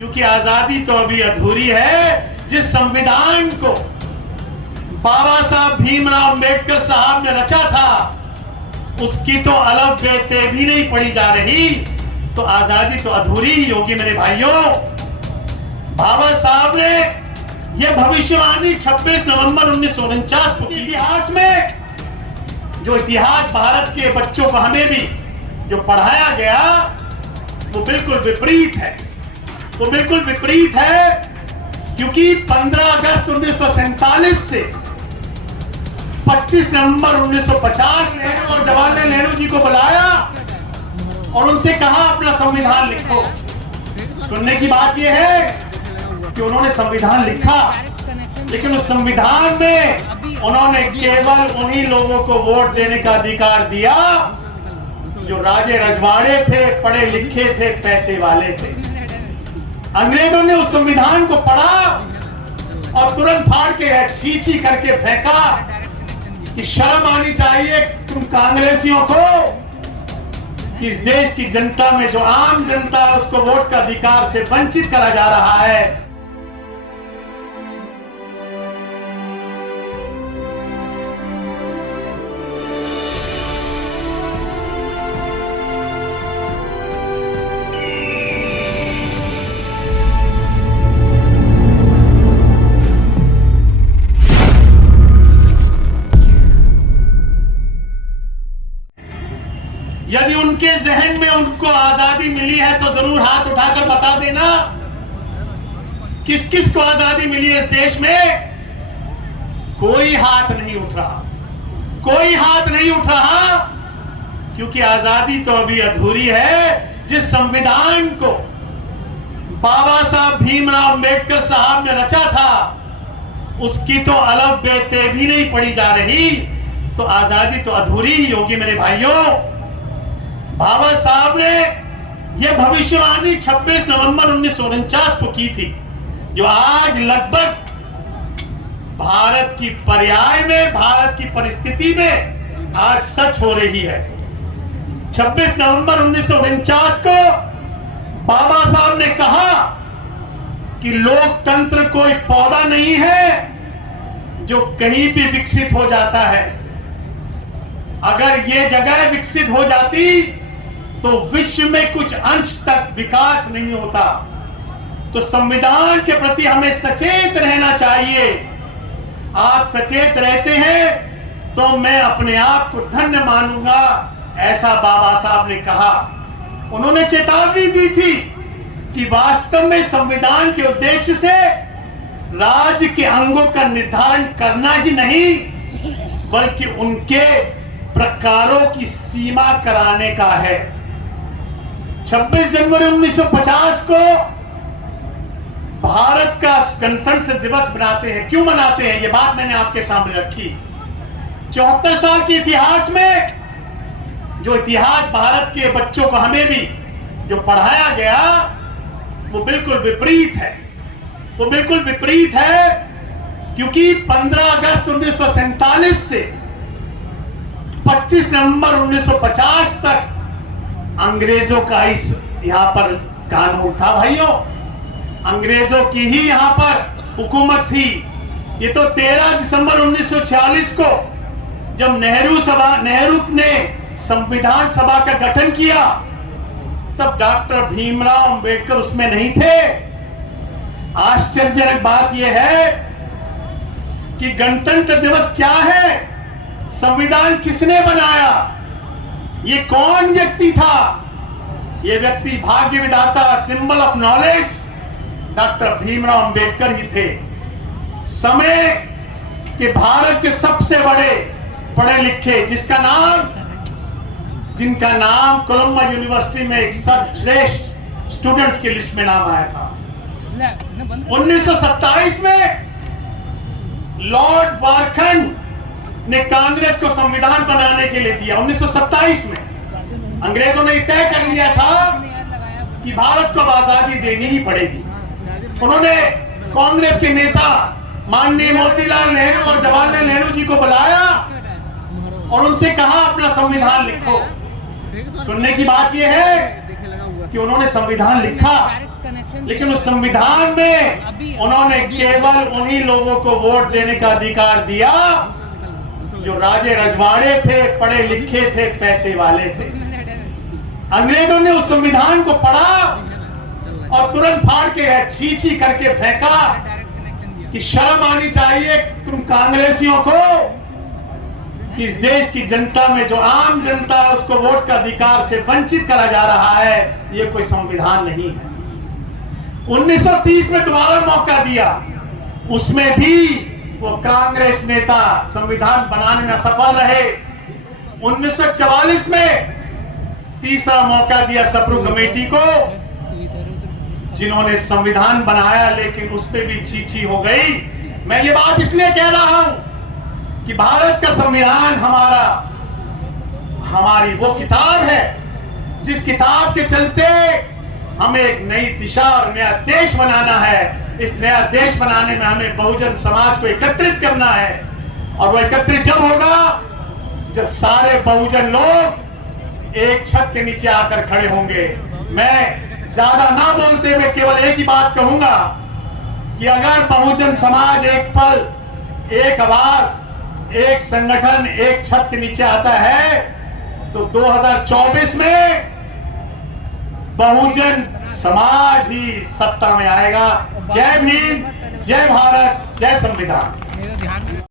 क्योंकि आजादी तो अभी अधूरी है। जिस संविधान को बाबा साहब भीमराव अंबेडकर साहब ने रचा था उसकी तो अलग बेते भी नहीं पढ़ी जा रही, तो आजादी तो अधूरी ही होगी मेरे भाइयों। बाबा साहब ने यह भविष्यवाणी 26 नवंबर 1949 को इतिहास में, जो इतिहास भारत के बच्चों को हमें भी जो पढ़ाया गया वो बिल्कुल विपरीत है। वो बिल्कुल विपरीत है क्योंकि 15 अगस्त 1947 से 25 नवंबर 1950 नेहरू और जवाहरलाल नेहरू जी को बुलाया और उनसे कहा अपना संविधान लिखो। सुनने की बात यह है कि उन्होंने संविधान लिखा, लेकिन उस संविधान में उन्होंने केवल उन्हीं लोगों को वोट देने का अधिकार दिया जो राजे रजवाड़े थे, पढ़े लिखे थे, पैसे वाले थे। अंग्रेजों ने उस संविधान को पढ़ा और तुरंत फाड़ के छीछी करके फेंका कि शर्म आनी चाहिए तुम कांग्रेसियों को कि इस देश की जनता में जो आम जनता है उसको वोट का अधिकार से वंचित करा जा रहा है। यदि उनके जहन में उनको आजादी मिली है तो जरूर हाथ उठाकर बता देना किस किस को आजादी मिली है इस देश में। कोई हाथ नहीं उठ रहा, कोई हाथ नहीं उठ रहा, क्योंकि आजादी तो अभी अधूरी है। जिस संविधान को बाबा साहब भीमराव अंबेडकर साहब ने रचा था उसकी तो अलग बेते भी नहीं पढ़ी जा रही, तो आजादी तो अधूरी ही होगी मेरे भाइयों। बाबा साहब ने यह भविष्यवाणी 26 नवंबर 1949 को की थी, जो आज लगभग भारत की पर्याय में, भारत की परिस्थिति में आज सच हो रही है। 26 नवंबर 1949 को बाबा साहब ने कहा कि लोकतंत्र कोई पौधा नहीं है जो कहीं भी विकसित हो जाता है। अगर ये जगह विकसित हो जाती तो विश्व में कुछ अंश तक विकास नहीं होता। तो संविधान के प्रति हमें सचेत रहना चाहिए। आप सचेत रहते हैं तो मैं अपने आप को धन्य मानूंगा, ऐसा बाबा साहब ने कहा। उन्होंने चेतावनी दी थी कि वास्तव में संविधान के उद्देश्य से राज्य के अंगों का निर्धारण करना ही नहीं बल्कि उनके प्रकारों की सीमा कराने का है। 26 जनवरी 1950 को भारत का गणतंत्र दिवस मनाते हैं। क्यों मनाते हैं ये बात मैंने आपके सामने रखी। 74 साल के इतिहास में, जो इतिहास भारत के बच्चों को हमें भी जो पढ़ाया गया वो बिल्कुल विपरीत है। वो बिल्कुल विपरीत है क्योंकि 15 अगस्त 1947 से 25 नवंबर 1950 तक अंग्रेजों का इस यहां पर कानून था। भाइयों, अंग्रेजों की ही यहां पर हुकूमत थी। ये तो 13 दिसंबर 1946 को जब नेहरू ने संविधान सभा का गठन किया तब डॉक्टर भीमराव अंबेडकर उसमें नहीं थे। आश्चर्यजनक बात यह है कि गणतंत्र दिवस क्या है, संविधान किसने बनाया, ये कौन व्यक्ति था। ये व्यक्ति भाग्य विधाता, symbol of knowledge doctor Bhimrao Ambedkar ही थे। समय के भारत के सबसे बड़े पढ़े लिखे जिनका नाम कोलंबा यूनिवर्सिटी में एक सर्वश्रेष्ठ स्टूडेंट्स की लिस्ट में नाम आया था। 1927 में लॉर्ड वारखंड ने कांग्रेस को संविधान बनाने के लिए दिया। 1927 में अंग्रेजों ने तय कर लिया था कि भारत को आजादी देनी ही पड़ेगी। उन्होंने कांग्रेस के नेता माननीय मोतीलाल नेहरू और जवाहरलाल नेहरू जी को बुलाया और उनसे कहा अपना संविधान लिखो। सुनने की बात यह है कि उन्होंने संविधान लिखा, लेकिन उस संविधान में उन्होंने केवल उन्हीं लोगों को वोट देने का अधिकार दिया जो राजे रजवाड़े थे, पढ़े लिखे थे, पैसे वाले थे। अंग्रेजों ने उस संविधान को पढ़ा और तुरंत फाड़ के छी करके फेंका कि शर्म आनी चाहिए तुम कांग्रेसियों को कि इस देश की जनता में जो आम जनता है उसको वोट का अधिकार से वंचित करा जा रहा है, ये कोई संविधान नहीं है। 1930 में दोबारा मौका दिया, उसमें भी वो कांग्रेस नेता संविधान बनाने में सफल रहे। 1944 में तीसरा मौका दिया सप्रू कमेटी को, जिन्होंने संविधान बनाया लेकिन उस पर भी छी हो गई। मैं ये बात इसलिए कह रहा हूं कि भारत का संविधान हमारी वो किताब है जिस किताब के चलते हमें एक नई दिशा और नया देश बनाना है। इस नया देश बनाने में हमें बहुजन समाज को एकत्रित करना है और वो एकत्रित जब होगा जब सारे बहुजन लोग एक छत के नीचे आकर खड़े होंगे। मैं ज्यादा ना बोलते हुए केवल एक ही बात कहूंगा कि अगर बहुजन समाज एक पल, एक आवाज, एक संगठन, एक छत के नीचे आता है तो 2024 में बहुजन समाज ही सत्ता में आएगा। जय भीम, जय भारत, जय संविधान।